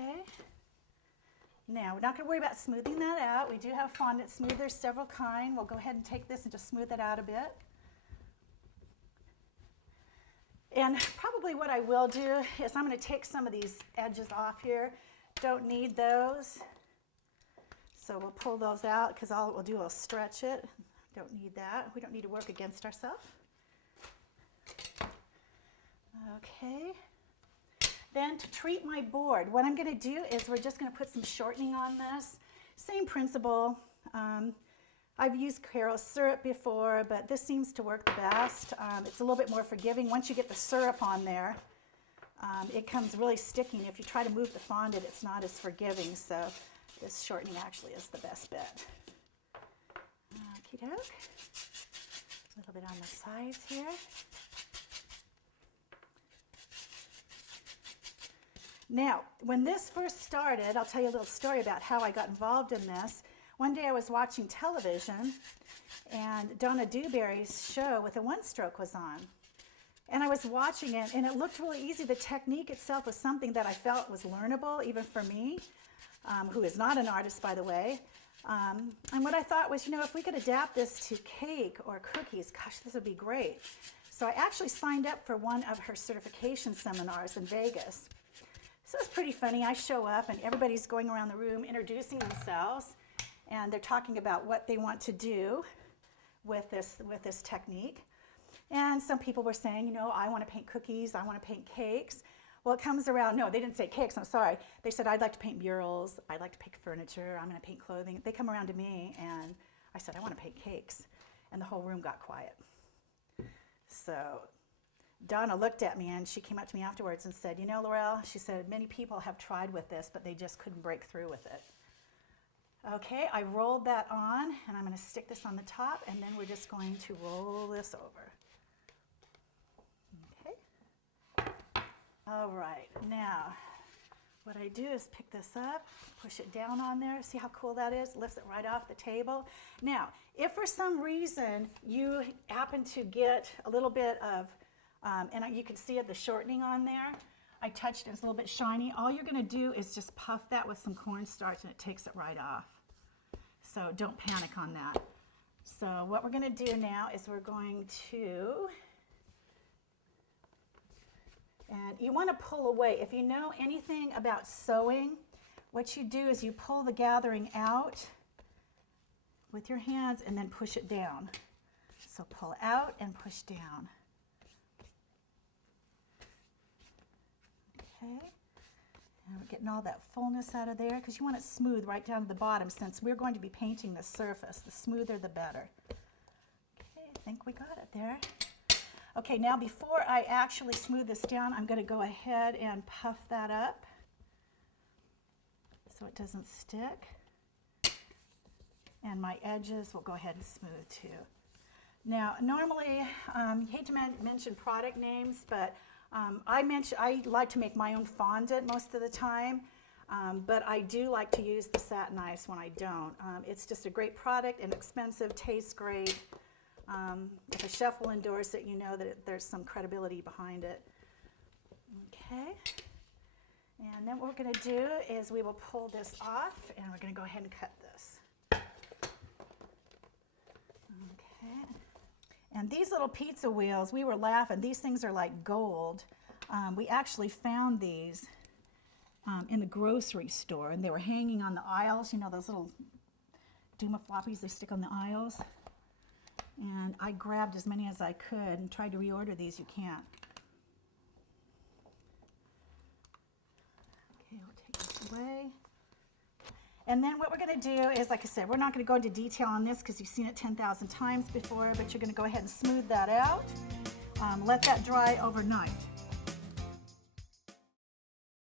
Okay. Now, we're not going to worry about smoothing that out. We do have fondant smoothers, several kinds. We'll go ahead and take this and just smooth it out a bit. And probably what I will do is I'm going to take some of these edges off here. Don't need those. So we'll pull those out because all it will do is stretch it. Don't need that. We don't need to work against ourselves. Okay. Then to treat my board, what I'm going to do is we're just going to put some shortening on this. Same principle. I've used Karo syrup before, but this seems to work the best. It's a little bit more forgiving. Once you get the syrup on there, it comes really sticky. And if you try to move the fondant, it's not as forgiving. So this shortening actually is the best bet. Okie doke. A little bit on the sides here. Now, when this first started, I'll tell you a little story about how I got involved in this. One day I was watching television, and Donna Dewberry's show with the one stroke was on. And I was watching it, and it looked really easy. The technique itself was something that I felt was learnable, even for me, who is not an artist, by the way. And what I thought was, if we could adapt this to cake or cookies, gosh, this would be great. So I actually signed up for one of her certification seminars in Vegas. So it's pretty funny. I show up and everybody's going around the room introducing themselves, and they're talking about what they want to do with this technique. And some people were saying, I want to paint cookies, I want to paint cakes. Well, it comes around, no, they didn't say cakes, I'm sorry. They said, I'd like to paint murals, I'd like to paint furniture, I'm going to paint clothing. They come around to me and I said, I want to paint cakes. And the whole room got quiet. So Donna looked at me and she came up to me afterwards and said, Laure'l, she said, many people have tried with this, but they just couldn't break through with it. Okay, I rolled that on, and I'm going to stick this on the top, and then we're just going to roll this over. Okay. All right, now what I do is pick this up, push it down on there. See how cool that is? Lifts it right off the table. Now, if for some reason you happen to get a little bit of and you can see the shortening on there. I touched it, it's a little bit shiny. All you're going to do is just puff that with some cornstarch and it takes it right off. So don't panic on that. So what we're going to do now is we're going to, and you want to pull away. If you know anything about sewing, what you do is you pull the gathering out with your hands and then push it down. So pull out and push down. Okay, and we're getting all that fullness out of there because you want it smooth right down to the bottom since we're going to be painting the surface. The smoother the better. Okay, I think we got it there. Okay, now before I actually smooth this down, I'm going to go ahead and puff that up so it doesn't stick. And my edges will go ahead and smooth too. Now, normally, hate to mention product names, but I like to make my own fondant most of the time, but I do like to use the satin ice when I don't. It's just a great product, inexpensive, tastes great. If a chef will endorse it, you know that there's some credibility behind it. Okay, and then what we're going to do is we will pull this off, and we're going to go ahead and cut this. Okay. And these little pizza wheels, we were laughing. These things are like gold. We actually found these in the grocery store, and they were hanging on the aisles. Those little Duma floppies they stick on the aisles. And I grabbed as many as I could and tried to reorder these. You can't. Okay, we'll take this away. And then what we're going to do is, like I said, we're not going to go into detail on this because you've seen it 10,000 times before, but you're going to go ahead and smooth that out. Let that dry overnight.